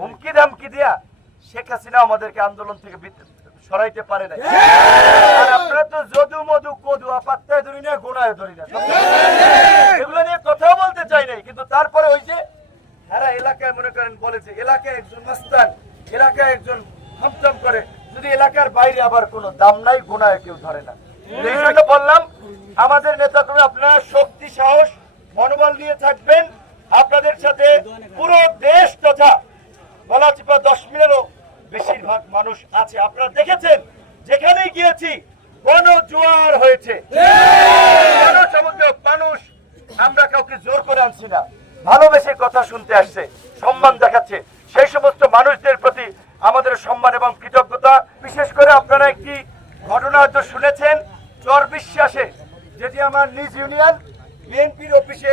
হুমকি ধামকি দিয়া শেখ হাসিনা আমাদেরকে আন্দোলন থেকে সরাইতে পারে না আর আপনারা তো যদু মধু কদু পাত্তায় ধরি না গোড়ায় ধরি না। এগুলো নিয়ে কথাও বলতে চাই নাই কিন্তু তারপরে ওই যে সারা এলাকায় মনে করেন বলেছে এলাকায় একজন মাস্তান এলাকায় একজন হামচাম করে যদি এলাকার বাইরে আবার কোনো দাম নাই গোনায় কেউ ধরে না। এই জন্য বললাম আমাদের নেতা তুমি আপনারা শক্তি সাহস মনোবল নিয়ে থাকবেন। আপনাদের সাথে পুরো দেশ তথা গলাচিপা দশ মিনেরও বেশিরভাগ মানুষ আছে আপনারা দেখেছেন যেখানেই গিয়েছি গণ জোয়ার হয়েছে মানুষ, আমরা কাউকে জোর করে আনছি না। ভালোবেসে কথা শুনতে আসছে, সম্মান দেখাচ্ছে। সেই সমস্ত মানুষদের প্রতি আমাদের সম্মান এবং কৃতজ্ঞতা। বিশেষ করে আপনারা একটি ঘটনা হয়তো শুনেছেন, চর বিশ্বাসে, যেটি আমার নিজ ইউনিয়ন, বিএনপির অফিসে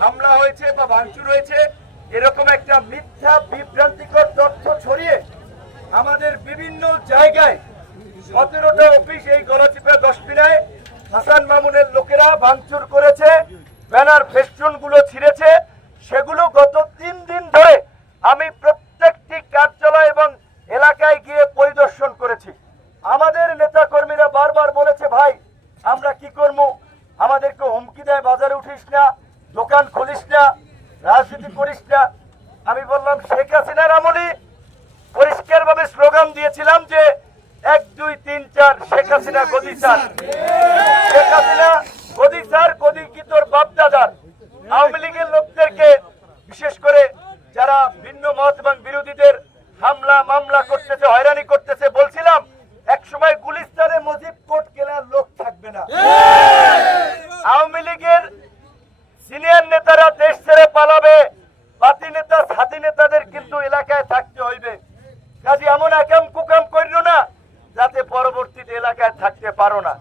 হামলা হয়েছে বা ভাঙচুর হয়েছে। এরকম একটা মিথ্যা বিভ্রান্তিকর সতেরোটা অফিস এই গণচিপা দশমিনায়। হাসান মামুনের লোকেরা ভাঙচুর করেছে, ব্যানার ফেস্টুনগুলো ছিঁড়েছে। সেগুলো গত তিন দিন ধরে আমি প্রত্যেকটি কার্যালয় এবং এলাকায় গিয়ে পরিদর্শন করেছি। আমাদের নেতা কর্মীরা বারবার বলেছে, ভাই, আমরা কি করব আমাদেরকে হুমকি দেয়, বাজারে উঠিস না, দোকান খুলিস না, রাজনীতি করিস না। আমি বললাম, শেখ হাসিনার আমলে পরিষ্কার ভাবে স্লোগান দিয়েছিলাম যে তিন শেখ হাসিনা, গদি চার শেখ হাসিনা, গদি চার গদি কি তোর বাপ দাদার আওয়ামী লীগের লোকদেরকে, বিশেষ করে যারা ভিন্ন মত এবং বিরোধীদের হামলা, মামলা করতেছে, হয়রানি এলাকায় থাকতে পারো না।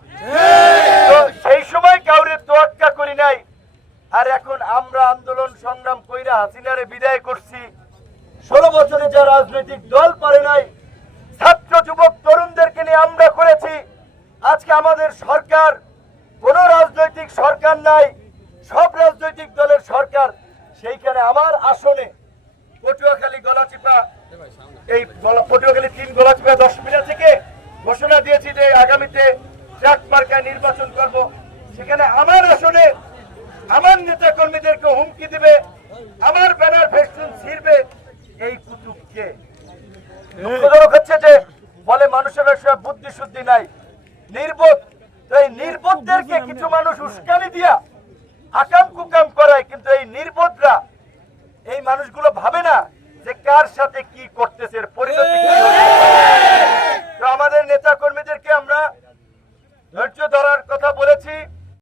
তো সেই সময় কাউরে তোয়াক্কা করি নাই। আর এখন আমরা আন্দোলন সংগ্রাম কইরা হাসিনারে বিদায় করছি। ষোলো বছরে যা রাজনৈতিক দল পারে নাই ছাত্র যুবক তরুণদেরকে নিয়ে আমরা করেছি। আজকে আমাদের সরকার কোন রাজনৈতিক সরকার নাই সব রাজনৈতিক দলের সরকার। সেইখানে আমার আসনে পটুয়াখালী গলাচিপা এই পটুয়াখালী তিন গলাচিপা দশ আসনে আমার নেতা কর্মীদেরকে হুমকি দিবে, আমার ব্যানার ফেস্টুন ছিড়বে, এই কুতুবকে। দুঃখজনক হচ্ছে যে বলে মানুষের সব বুদ্ধি শুদ্ধি নাই, নির্বোধ। এই নির্বোধদেরকে কিছু মানুষ উস্কানি দিয়া আকাম কুকাম করায়, কিন্তু এই নির্বোধরা, এই মানুষগুলো ভাবে না যে কার সাথে কি করতেছে, এর পরিণতি